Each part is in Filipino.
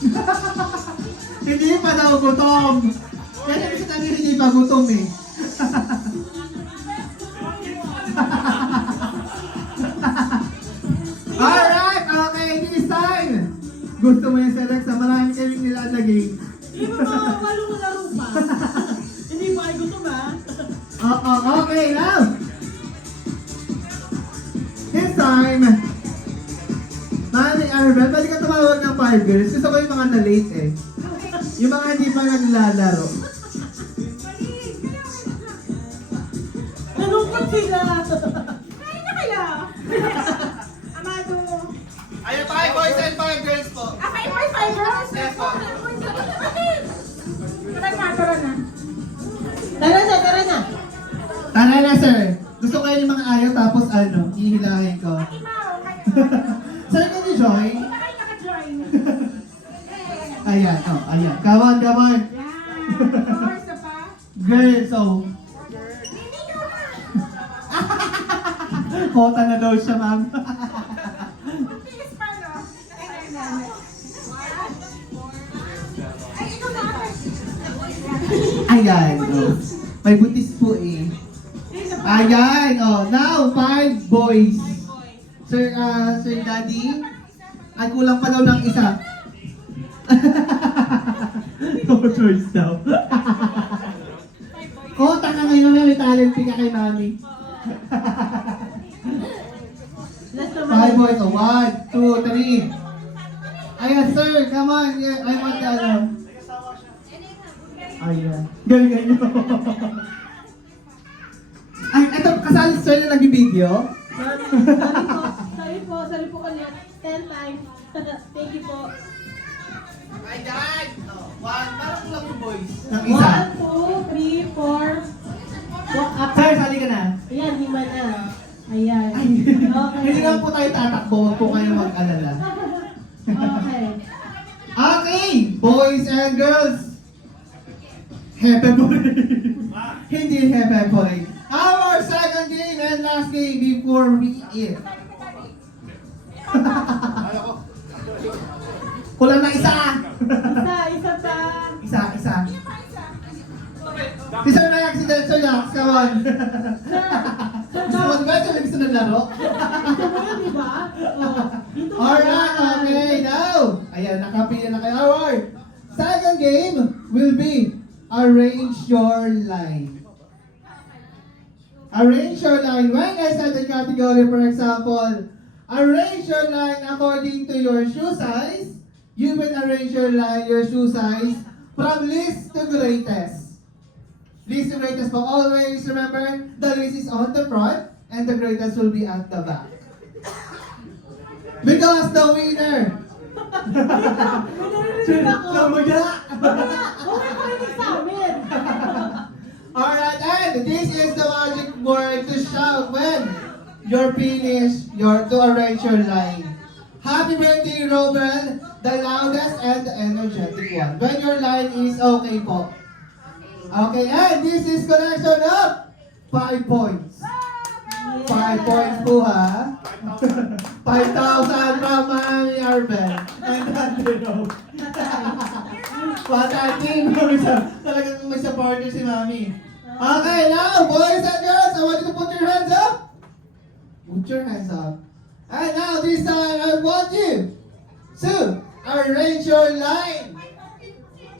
Hindi pa daw gutom. Kasi kasi tayo hindi pa gutom eh. Alright, okay, this time. Gusto mo yung select sa marami kaming nilalagay. Hindi mo mga walong laro pa. Hindi pa kayo gusto ba? Oo, okay, now. This time, Mami Arvel, pwede ka tumawag ng 5 girls. Gusto ko yung mga na-late eh. Yung mga hindi pa naglalaro. Nalungkot sila. Kaya na kaya. Amado. Ayun, 5 boys and 5 girls po. Ay, five girls. Yes po. Tara na. Tara na. Tara na, sir. Gusto ko yung mga ayaw tapos ano, hihilahin ko. Sir, can you join? Ayan, oh, ayan. Come on. Girls, oh. Kota na daw siya, ma'am. Ayan, oh. May butis po eh. Ayan, oh. Now, 5 boys. Sir Daddy, ay kulang pa daw ng isa. No choice daw. Kota ka ngayon, may talent ka kay mami. 5 boys, oh. 1, 2, 3. Ayan, sir, come on. I want the ano. Ayan. Galing nyo. Ay, eto, kasali sir na nag-video? Sorry po ulit. 10 times. Thank you po. Ayan. 1, parang kulang yung boys. Ng isa. 1, 2, 3, 4. Sir, sali ka na. Ayan, 5 na. Ayan. Ay, Okay. hindi lang po tayo tatakbo. Huwag po kayo mag-alala. Okay. Okay, boys and girls. Happy boy. Hindi happy boy. Our second game and last game before we eat. Kulang na isa. Isa pa. Isa. Si Sir na-accident, Sir Dax, come on. Gusto mo ba? Sir, gusto ng laro? Ito mo yun, di ba? Dito mo Alright, yan. okay, now. Ayan, nakapila na kayo. Our second game will be Arrange Your Line. Arrange your line. When I said the category, for example, arrange your line according to your shoe size, you will arrange your line, your shoe size, from least to greatest. Least to greatest, but always remember, the least is on the front, and the greatest will be at the back. Because the winner, Wala pa rin sa amin. alright, and this is the magic word to shout when you're finished to arrange your line. Happy birthday, Robin, the loudest and the energetic one. When your line is okay po. Okay, and this is collection of 5 points. 5 points po ha. 5,000 from Mami Arben. And Dante Rob. Patating mo talagang may supporter si Mami. Okay, now, boys and girls, I want you to put your hands up. Put your hands up. And now, this time, I want you to arrange your line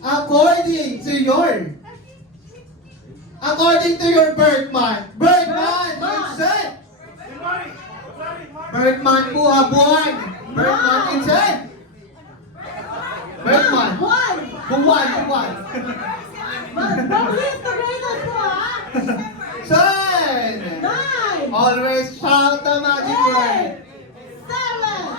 according to your birth month. Birth month, insert. Birth month po ha, buwan. Birth month, insert. Birth month. Buwan. Bakit the greatest po ah? Son! 9, Always shout the magic word. 7.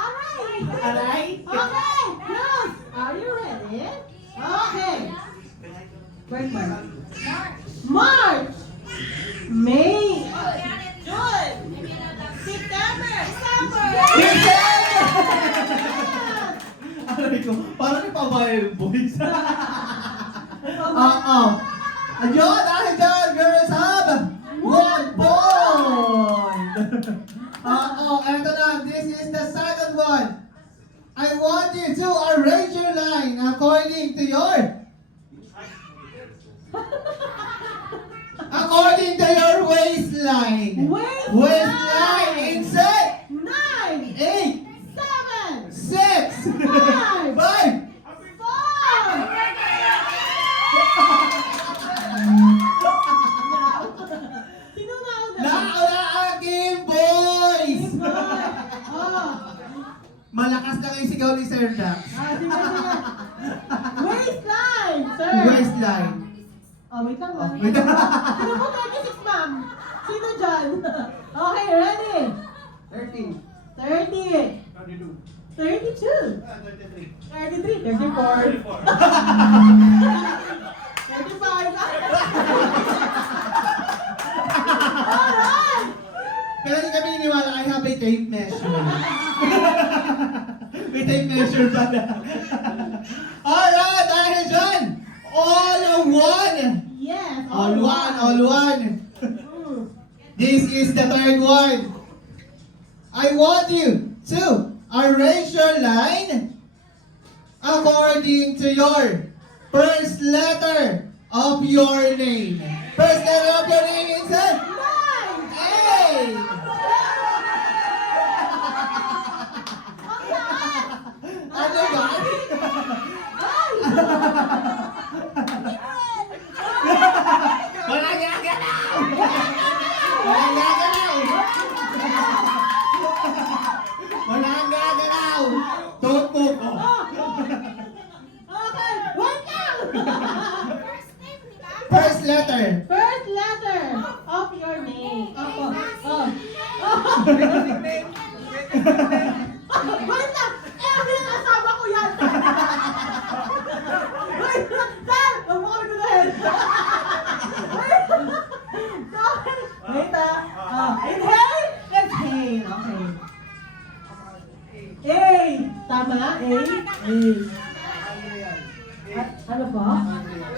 Alright? Okay, girls, are you ready? Okay. March, May, June, September, Aray ko, parang ipabayo yung boys. Oo. Ayun, dahil dyan, girls have 1 point. Oo, eto na. This is the second one. I want you to arrange your line according to your waistline. Waistline. Insert. 9, 8, 7, 6, 5. 5, 4. Sino na una? Nauna ang Game Boys. Oh. Malakas na yung sigaw ni Sir Dax. Sige. Waistline, sir. Waistline. Oh, wait lang, ma'am. Wait lang. Sino po 36, ma'am? Sino dyan? Okay, ready? 30. 30. 32. 33. 34. 35. Alright! Pero hindi kami niniwala, I have a tape measure. May tape measure pala. Alright, dahil dyan, all one. Yes. All one. Mm. This is the third one. I want you to arrange your line according to your first letter of your name. First letter of your name is A. Ano ba? Walang gagalaw! Walang gagalaw! Walang gagalaw! Don't move! Okay, wait lang! First letter. First letter of your name. Wait lang! Pinag-asama ko yan! Wait lang! Sir! Huwag mo kami gunahin! Wait inhale! Exhale! Okay. A! Tama? A? Ano po?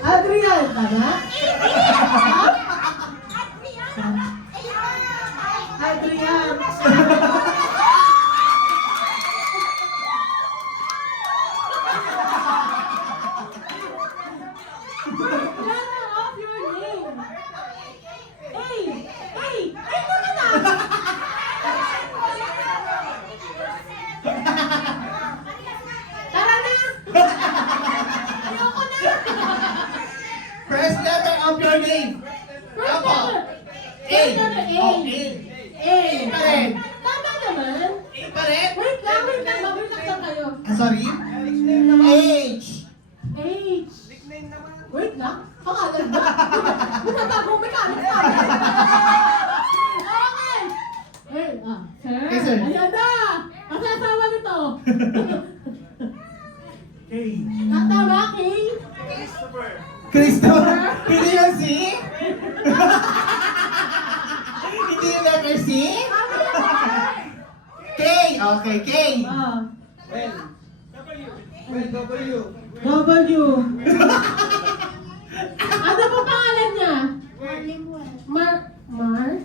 Adrian! Tama? Adrian! Letter of your name. Naman na. Tara na. Ayoko na. First letter of your name. First Apo. letter. A. First letter A. Oh, A. A. Pa rin. Tama naman. A pa rin? Wait lang. Mabulak lang kayo. Sorry? H. H. Wait lang. Pangalan ba? Binabagong mechanic pa. Okay. Sir. Yes, sir. Ayan na. Kasi asawa nito. K. Tama, K? Christopher. Hindi yung C? Hindi yung letter C? K. Okay, K. W. Ano po pangalan niya? Marwell.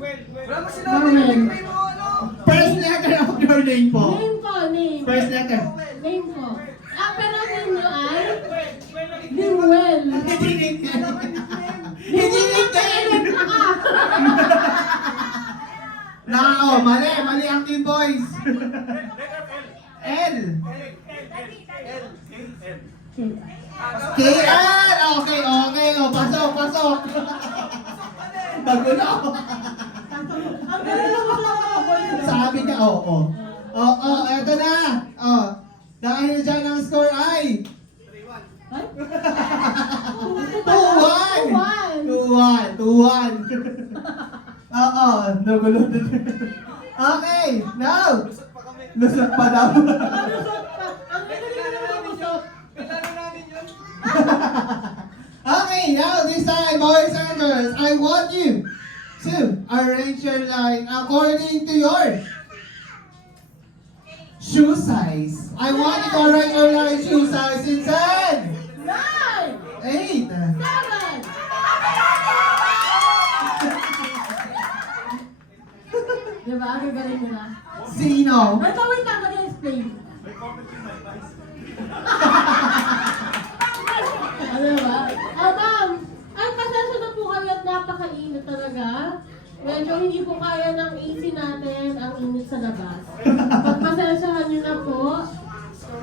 First letter of your name po. Name ko, name. First letter. Name ko. Pero name niyo ay? Liwell. Hindi rin ka. Hindi rin ka. Nako, mali ang Team Boys. L. KL! Okay. O, pasok. Nagulo. Ang galing naman ako. Sabi niya, oo. Eto na. Dahil dyan ang score ay 2-1. 2-1. Nagulo. Okay, now. Lusot pa daw. Ang galing naman ako. Okay, now this time, boys and girls, I want you to arrange your line according to your shoe size. I want you to arrange your line shoe size in 10, 9, 8, 7, Galing mo na. Sino? Ito, wait lang, mag-explain. Ano ba? Ma'am, ay pasensya na po kami at napakainit talaga. Medyo hindi po kaya ng AC natin ang init sa labas. Pagpasensyahan nyo na po.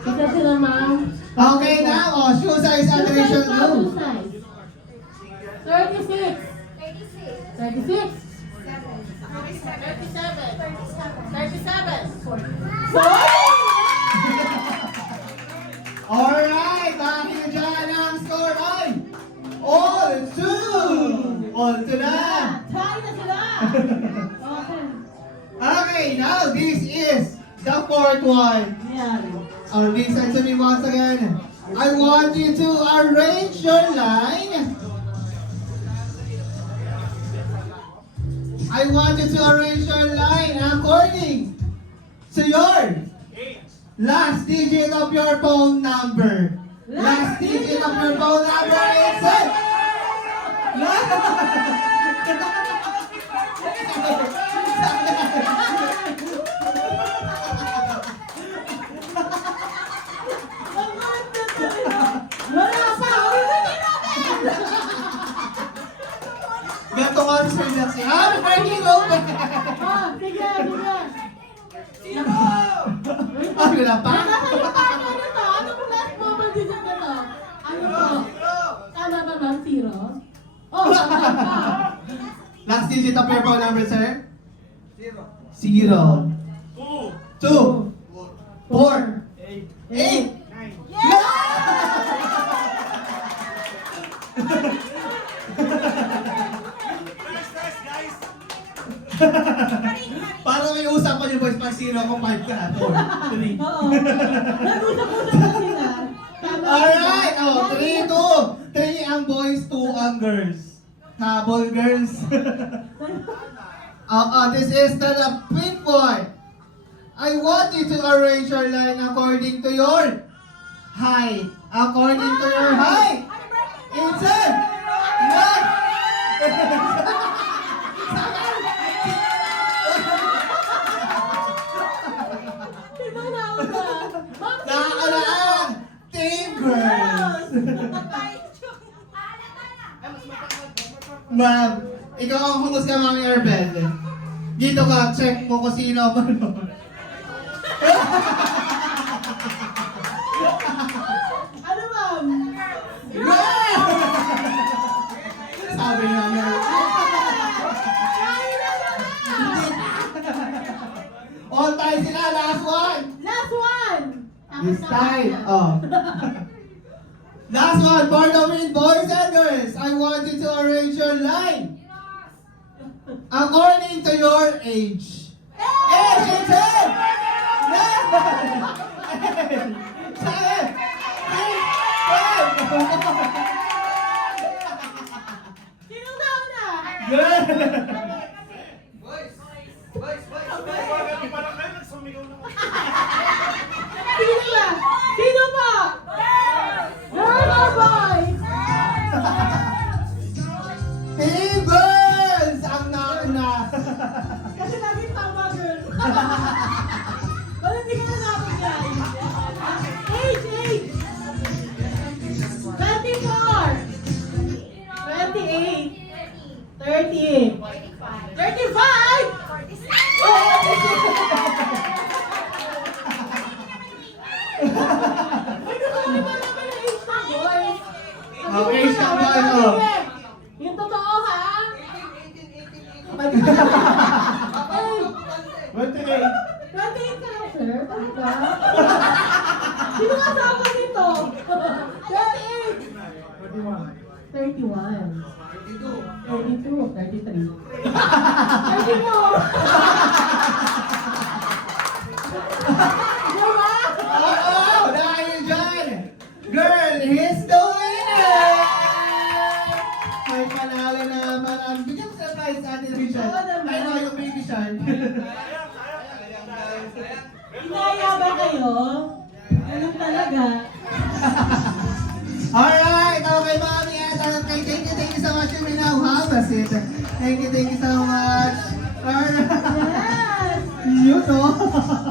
Pasensya na, ma'am. Okay na, shoe size at ratio Shoe room. size. 36. 36. 37. Alright, dahil dyan ang score ay all two! All two na! Tie na sila. Okay. Okay, now this is the fourth one. Yan. Listen to me once again. I want you to arrange your line. I want you to arrange your line according to your last digit of your phone number. Last digit of your phone number is it? Wala pa. Ganto nga sa inyo si Happy birthday, Robert! Sige, sige. Ay, wala pa? Ano pa? Ano to? Anong last mobile digit na to? Ano to? Tama ba ba? Zero? Oh, tama pa. Last digit of your phone number, sir? Zero. Two. Four. Eight. Para may usapan niyo boys, pag zero ako 5 ka. 4, 3. Oo. Nag-usap-usap na sila. Tama. Alright, 3, 2. 3 ang boys, 2 ang girls. Habol girls. This is the fifth one. I want you to arrange your line according to your height. According to your height. Insan! Not! Sino na una? Ma'am, sino Nakakaraan! Team girls! Ma'am, ikaw ang humus ka, Mami Arbel. Dito ka, check mo kung sino ba Ano, ma'am? Sabi namin. Kain na All time sila, last one! Last one! This time, Last one, for the win, boys and girls, I want you to arrange your line according to your age. Age, it's it! Sino na una? Good! Sino ba? Sino pa? Girl or boy? Team girls! Ang nauna! Kasi lagi tama, girl. Wala, hindi ka na namin yan. Age! 24! 28! 30! 35! Ay, gusto ko naman naman ang age ng boys. Okay, siya ba, ano? Yung totoo, ha? Ay, 28 ka lang, sir? Talaga? Sino kasama dito? 28! 31. 32. 33. 34! Diba? Oo! Dahil dyan! Girl, he's the winner! May panalo na naman. Bigyan mo surprise sa atin, Richard. Oo naman. I know yung baby shark. Inaya ba kayo? Ganun talaga. Alright! Okay, Mami. Thank you so much. You may now have a seat. Thank you so much. Alright. Yes! yun, no?